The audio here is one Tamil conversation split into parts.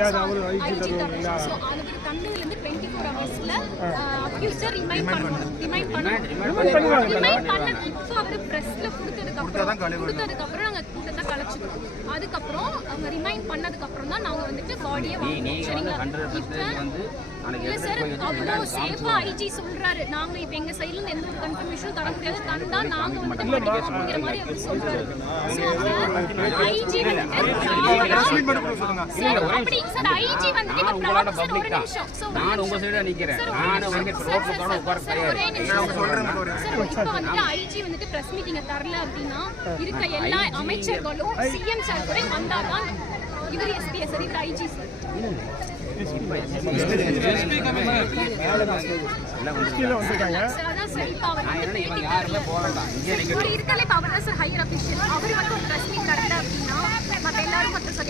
ஸோ அதுக்கு தந்ததுலேருந்து 24 ஹவர்ஸில் அக்யூசர் ரிமைண்ட் பண்ணணும். இப்போ அவர் ப்ரெஸ்ஸில் கொடுத்ததுக்கப்புறம் நாங்கள் கூட்டத்தை கலைச்சிக்கணும். அதுக்கப்புறம் அவங்க ரிமைண்ட் பண்ணதுக்கப்புறம் தான் நாங்கள் வந்துட்டு பாடியை வாங்குவோம். சரிங்களா? இல்லை சார், அவ்வளோ சேஃபாக ஐஜி சொல்கிறாரு. நாங்கள் இப்போ எங்கள் சைட்லேருந்து எந்த ஒரு கன்ஃபர்மேஷனும் தர முடியாது, தந்தா நாங்கள் வந்துட்டு அப்படிங்கிற மாதிரி அவர் சொல்கிறாரு. ஸோ ஐஜி அப்படி சார், ஐஜி வந்துட்டு இப்போ ப்ராசஸ் ஒரு நிமிஷம். ஸோ நான் உங்கள் சைடாக நிற்கிறேன். ஒரே நிமிஷம் சார், இப்போ வந்துட்டு ஐஜி வந்துட்டு ப்ரெஸ் மீட்டிங்கை தரல அப்படின்னா இருக்க எல்லா அமைச்சர்களும் சிஎம் சார் கூட வந்தால் தான் இவர் எஸ்பி சார், இது ஐஜி சார்.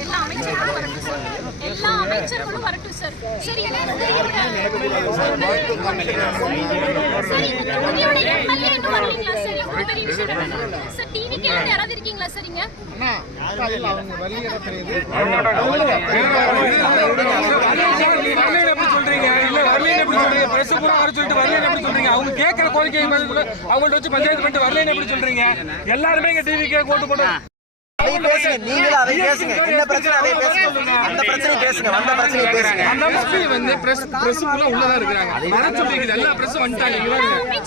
எல்லா அமைச்சர்களும் வரட்டும் சார். எல்லா அமைச்சர்களும் வரட்டும் சார். சரி, சார் டிவிக்கு யாராவது இருக்கீங்களா சரிங்க? அவங்க கேட்கிற கோரிக்கை அவங்கள்ட்ட வச்சு பஞ்சாயத்து பண்ணிட்டு வரலன்னு எப்படி சொல்றீங்க? எல்லாருமே இங்க டிவிக்கே ஓட்டு போட்டு உள்ளதா இருக்காங்க. எல்லா பிரஸும் வந்துட்டாங்க.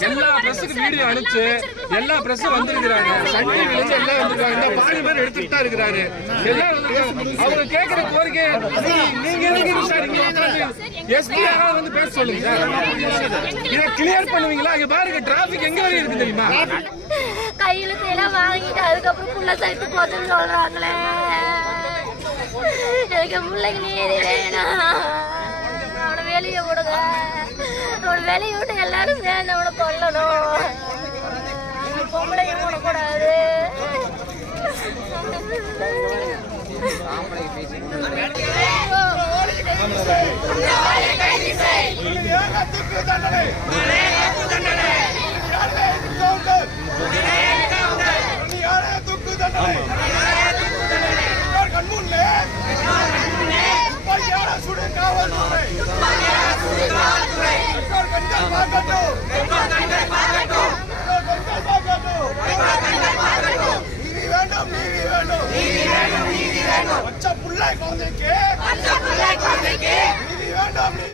எல்லா பிரஸுக்கு வீடியோ அனுப்பிச்சு எல்லா பிரஸும் வந்திருக்கிறாங்க. சன் டிவில இருந்து எல்லாம் வந்திருக்காங்க. இந்த பாதி பேர் எடுத்துட்டு தான் இருக்கிறாரு. எல்லாம் அவங்க கேட்கிற கோரிக்கை நீங்க எஸ்பி யாராவது வந்து பேச சொல்லுங்க. இதை கிளியர் பண்ணுவீங்களா? இங்க பாருங்க, டிராபிக் எங்க வரையும் இருக்கு தெரியுமா? கையிலுக்கு எல்லாம் வாங்கிட்டு அதுக்கப்புறம் புள்ள சைட்டு போச்சுன்னு சொல்றாங்களே. எனக்கு பிள்ளைக்கு நீதி வேணாம். அவனை வெளியே விடுங்க. அவனை வெளியே விட்டு எல்லாரும் சேர்ந்து அவனை கொல்லணும். பொம்பளையும் விடக்கூடாது. பச்சை புள்ளை குழந்தைக்கு